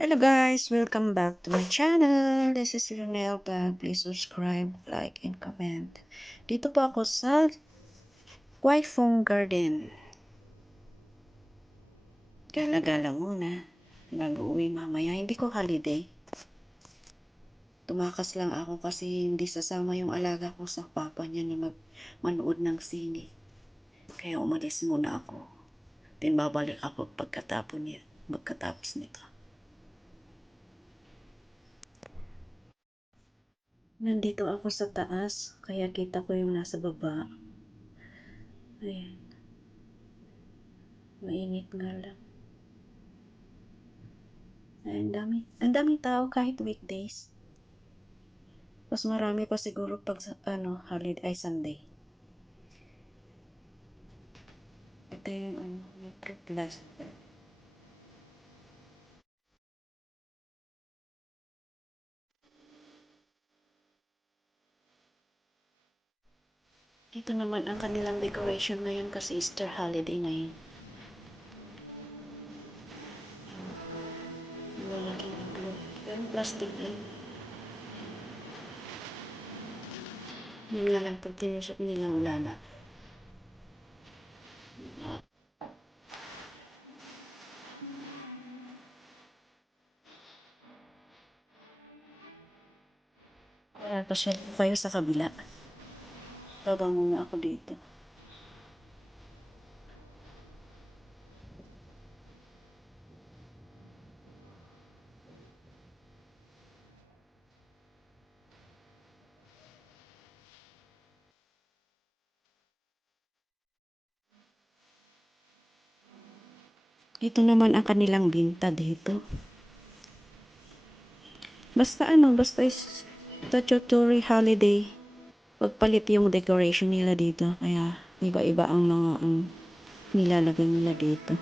Hello guys, welcome back to my channel. This is Lionel Vlog. Please subscribe, like, and comment. Dito po ako sa Waifeng Garden. Gala-gala muna. Bago uwi mamaya. Hindi ko holiday. Tumakas lang ako kasi hindi sasama yung alaga ko sa papa niya na manood ng sine. Kaya umalis muna ako. Then babalik ako pagkatapos nito. Nandito ako sa taas, kaya kita ko yung nasa baba. Ayan. Mainit nga lang. Ay, ang daming tao kahit weekdays. Mas marami pa siguro pag holiday ay Sunday. Ito yung Metro Plus. Ito naman ang kanilang decoration ngayon kasi Easter holiday ngayon. Malaking igloo. Pero plastic lang. Yun nga lang pag tinusok nilang ulala. Kaya pasyal po kayo sa kabila. Baba muna ako dito. Ito naman ang kanilang binta dito. Basta statutory holiday. Pagpalit yung decoration nila dito. Kaya iba-iba ang mga nilalagay nila dito.